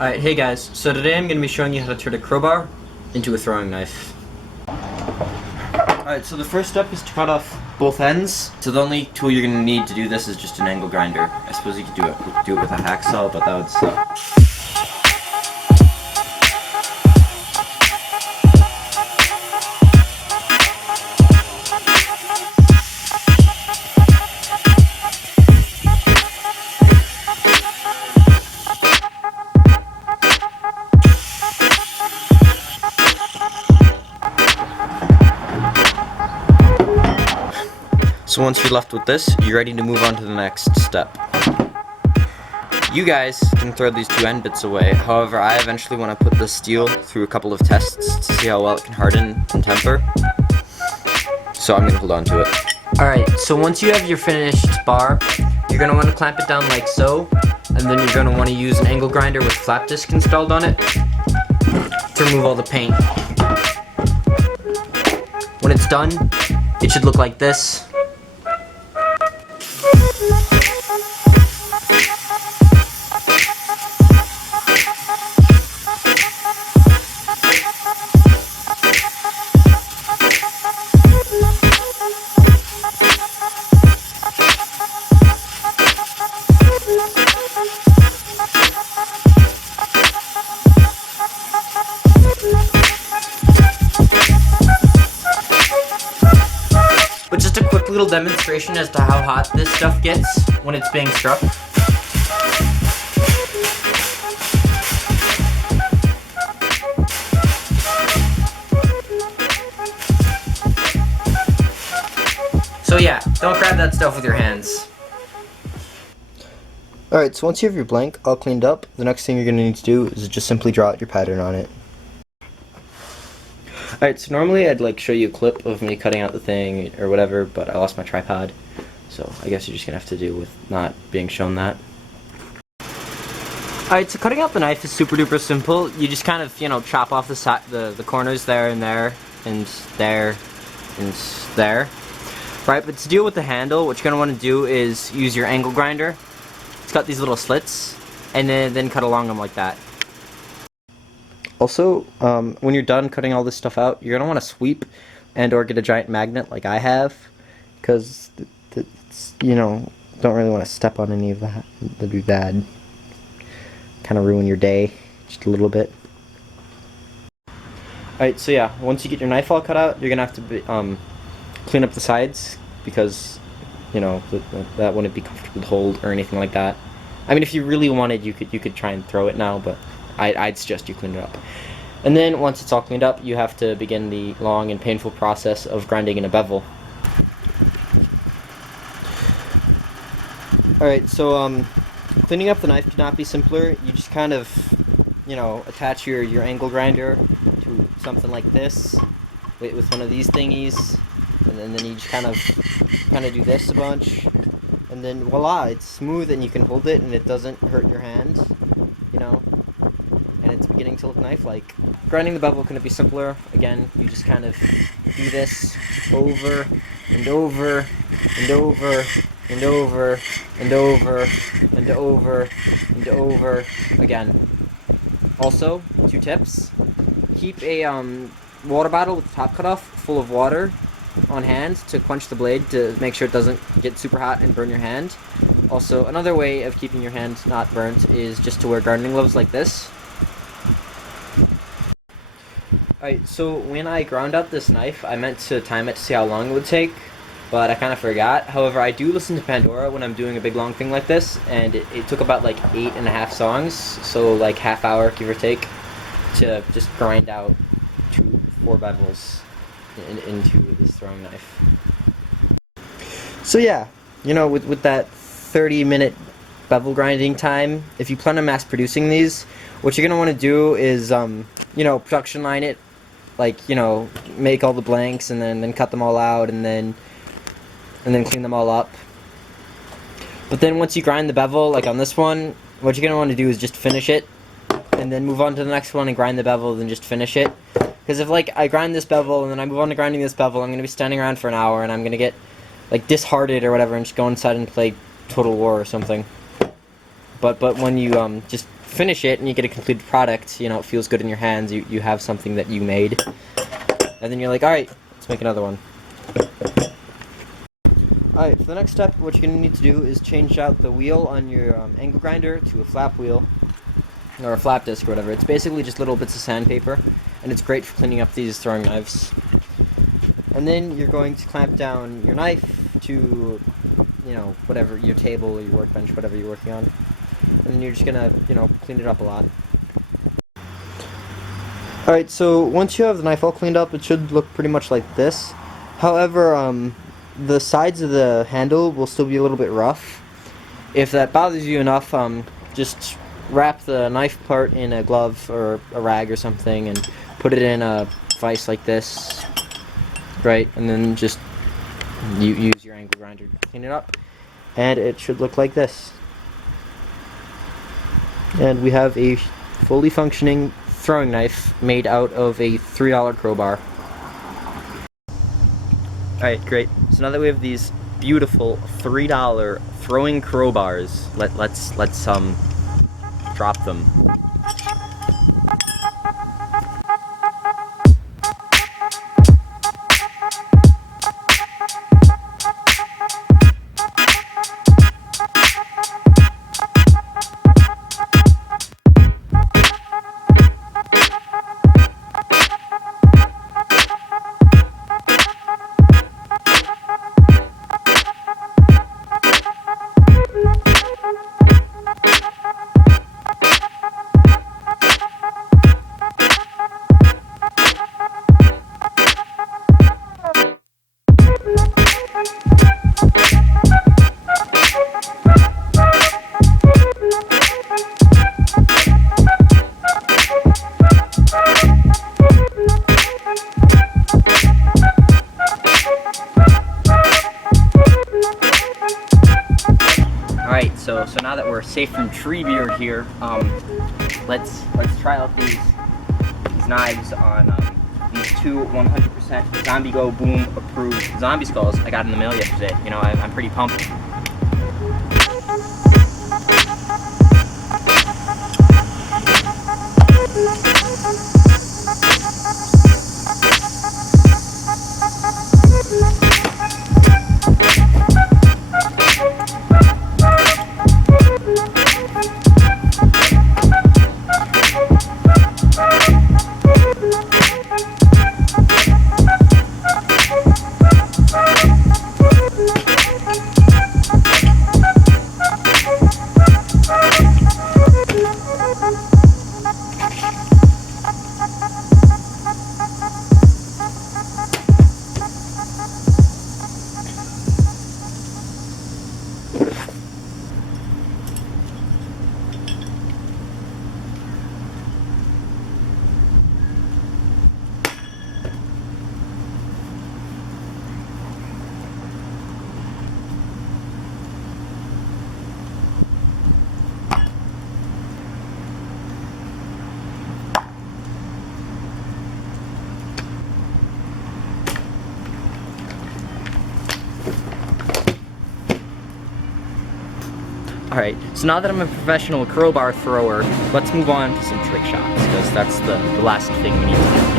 Alright, hey guys, so today I'm going to be showing you how to turn a crowbar into a throwing knife. Alright, so the first step is to cut off both ends. So the only tool you're going to need to do this is just an angle grinder. I suppose you could do it with a hacksaw, but that would suck. So once you're left with this, you're ready to move on to the next step. You guys can throw these two end bits away, however I eventually want to put the steel through a couple of tests to see how well it can harden and temper. So I'm going to hold on to it. Alright, so once you have your finished bar, you're going to want to clamp it down like so, and then you're going to want to use an angle grinder with flap disc installed on it to remove all the paint. When it's done, it should look like this. But just a quick little demonstration as to how hot this stuff gets when it's being struck. So yeah, don't grab that stuff with your hands. Alright, so once you have your blank all cleaned up, the next thing you're going to need to do is just simply draw out your pattern on it. Alright, so normally I'd like show you a clip of me cutting out the thing or whatever, but I lost my tripod, so I guess you're just gonna have to deal with not being shown that. Alright, so cutting out the knife is super duper simple. You just kind of, chop off the corners there and there, and there, and there. Right, but to deal with the handle, what you're gonna want to do is use your angle grinder. It's got these little slits, and then cut along them like that. Also, when you're done cutting all this stuff out, you're going to want to sweep and or get a giant magnet like I have, because, don't really want to step on any of that. That'd be bad. Kind of ruin your day, just a little bit. Alright, so yeah, once you get your knife all cut out, you're going to have to clean up the sides, because, that wouldn't be comfortable to hold or anything like that. I mean, if you really wanted, you could try and throw it now, but I'd suggest you clean it up. And then once it's all cleaned up, you have to begin the long and painful process of grinding in a bevel. Alright, so cleaning up the knife could not be simpler. You just kind of, attach your angle grinder to something like this with one of these thingies, and then you just kind of do this a bunch, and then voila, it's smooth and you can hold it and it doesn't hurt your hand, and it's beginning to look knife-like. Grinding the bevel couldn't be simpler. Again, you just kind of do this over and over and over and over and over and over and over again. Also, 2 tips. Keep a water bottle with the top cut off full of water on hand to quench the blade to make sure it doesn't get super hot and burn your hand. Also, another way of keeping your hand not burnt is just to wear gardening gloves like this. Alright, so when I ground out this knife, I meant to time it to see how long it would take, but I kind of forgot. However, I do listen to Pandora when I'm doing a big long thing like this, and it took about like 8.5 songs, so like half hour, give or take, to just grind out 4 bevels into this throwing knife. So yeah, with that 30-minute bevel grinding time, if you plan on mass producing these, what you're going to want to do is, production line it, make all the blanks and then cut them all out and then clean them all up. But then once you grind the bevel, like on this one, what you're going to want to do is just finish it and then move on to the next one and grind the bevel, then just finish it. Because if I grind this bevel and then I move on to grinding this bevel, I'm going to be standing around for an hour and I'm going to get disheartened or whatever and just go inside and play Total War or something. But when you just finish it and you get a completed product, it feels good in your hands. You have something that you made, and then you're like, all right, let's make another one. All right, for the next step, what you're gonna need to do is change out the wheel on your angle grinder to a flap wheel or a flap disc or whatever. It's basically just little bits of sandpaper, and it's great for cleaning up these throwing knives. And then you're going to clamp down your knife to, whatever, your table or your workbench, whatever you're working on. And then you're just gonna, clean it up a lot. Alright, so once you have the knife all cleaned up, it should look pretty much like this. However, the sides of the handle will still be a little bit rough. If that bothers you enough, just wrap the knife part in a glove or a rag or something and put it in a vise like this, right? And then just use your angle grinder to clean it up, and it should look like this. And we have a fully functioning throwing knife made out of a $3 crowbar. Alright, great. So now that we have these beautiful $3 throwing crowbars, let's drop them. Alright, so now that we're safe from tree beard here, let's try out these knives on these two 100% Zombie Go Boom approved zombie skulls I got in the mail yesterday. I'm pretty pumped. Alright, so now that I'm a professional crowbar thrower, let's move on to some trick shots, because that's the last thing we need to do,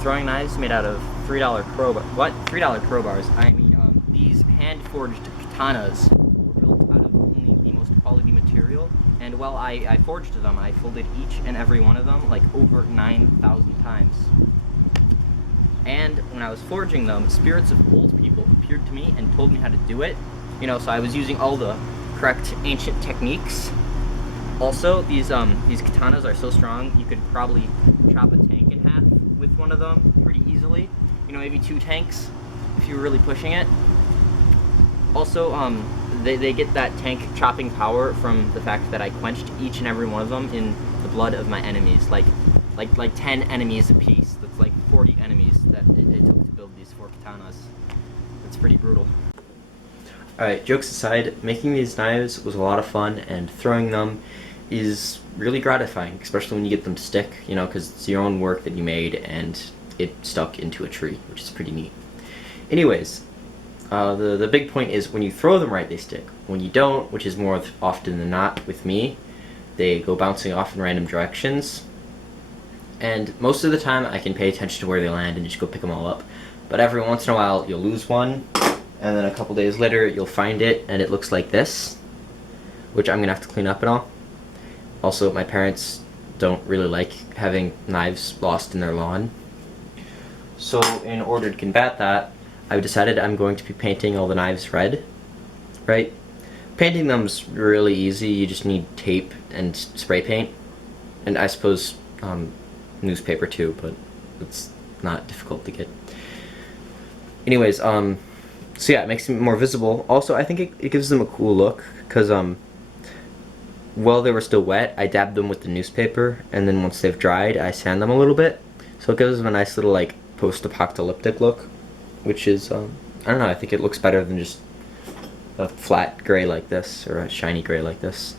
throwing knives made out of $3 crowbar. What? $3 crowbars. I mean, these hand-forged katanas were built out of only the most quality material. And while I forged them, I folded each and every one of them like over 9,000 times. And when I was forging them, spirits of old people appeared to me and told me how to do it. So I was using all the correct ancient techniques. Also, these katanas are so strong, you could probably chop a tank in half with one of them pretty easily. You know, maybe 2 tanks if you're really pushing it. Also, they get that tank chopping power from the fact that I quenched each and every one of them in the blood of my enemies, like 10 enemies apiece. That's like 40 enemies that it took to build these 4 katanas. It's pretty brutal. Alright, jokes aside, making these knives was a lot of fun, and throwing them is really gratifying, especially when you get them to stick, you know, because it's your own work that you made and it stuck into a tree, which is pretty neat. Anyways, the big point is when you throw them right, they stick. When you don't, which is more often than not with me, they go bouncing off in random directions. And most of the time I can pay attention to where they land and just go pick them all up. But every once in a while you'll lose one, and then a couple days later you'll find it and it looks like this, which I'm gonna have to clean up and all. Also, my parents don't really like having knives lost in their lawn. So in order to combat that, I've decided I'm going to be painting all the knives red, right? Painting them's really easy. You just need tape and spray paint, and I suppose newspaper too, but it's not difficult to get. Anyways, so yeah, it makes them more visible. Also, I think it gives them a cool look, because while they were still wet, I dabbed them with the newspaper, and then once they've dried, I sand them a little bit, so it gives them a nice little like post-apocalyptic look, which is I don't know, I think it looks better than just a flat gray like this, or a shiny gray like this.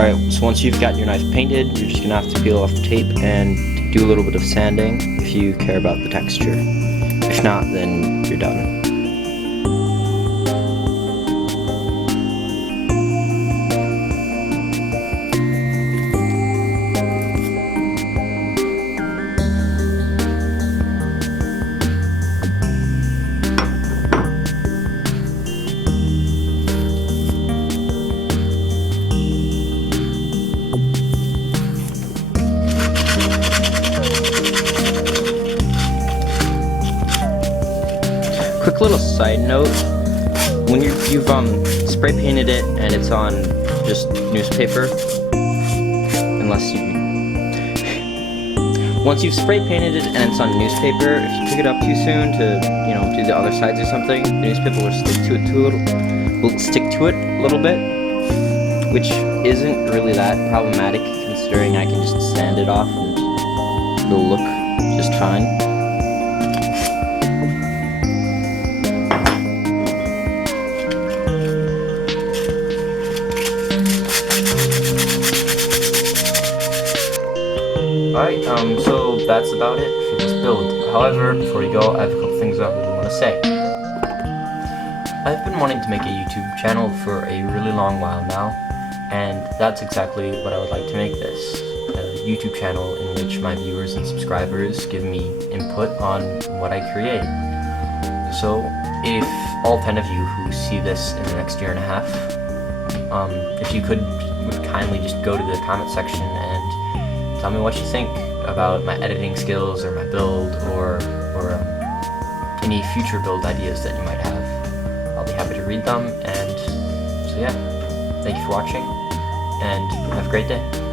Alright, so once you've got your knife painted, you're just gonna have to peel off the tape and do a little bit of sanding if you care about the texture. If not, then you're done. Quick little side note, when you've spray painted it and it's on just newspaper, once you've spray painted it and it's on newspaper, if you pick it up too soon to, you know, do the other sides or something, the newspaper will stick to it a little bit, which isn't really that problematic considering I can just sand it off and it'll look just fine. Alright, so that's about it for this build. However, before we go, I have a couple things I really want to say. I've been wanting to make a YouTube channel for a really long while now, and that's exactly what I would like to make this. A YouTube channel in which my viewers and subscribers give me input on what I create. So, if all 10 of you who see this in the next year and a half, if you would kindly just go to the comment section and tell me what you think about my editing skills or my build or any future build ideas that you might have. I'll be happy to read them, and so yeah, thank you for watching and have a great day.